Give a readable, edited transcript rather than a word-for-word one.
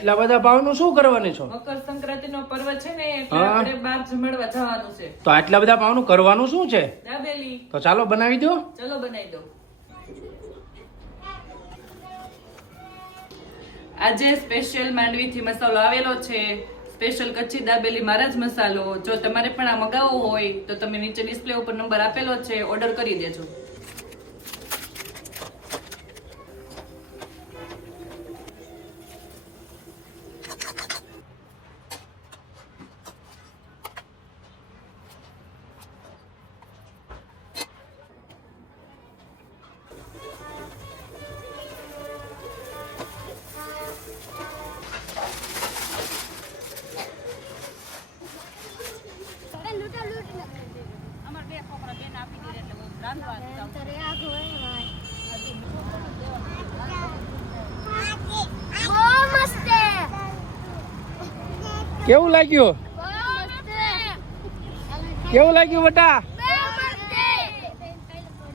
એટલા બધા ભાવનું શું કરવાનું છો? મકર સંક્રાંતિનો પર્વ છે ને એટલે આપણે બહાર જમણવા જવાનું છે. તો આટલા બધા ભાવનું કરવાનું શું છે? દાબેલી. તો ચાલો બનાવી દો. ચલો બનાવી દો. આજે સ્પેશિયલ માંડવીથી મસાલો આવેલો છે. સ્પેશિયલ કચ્છી દાબેલી મારા જ મસાલો. જો તમારે પણ આ મગાવવો હોય તો તમે નીચે ડિસ્પ્લે ઉપર નંબર આપેલો છે, ઓર્ડર કરી દેજો. કેવું લાગ્યું? કેવું લાગ્યું બેટા?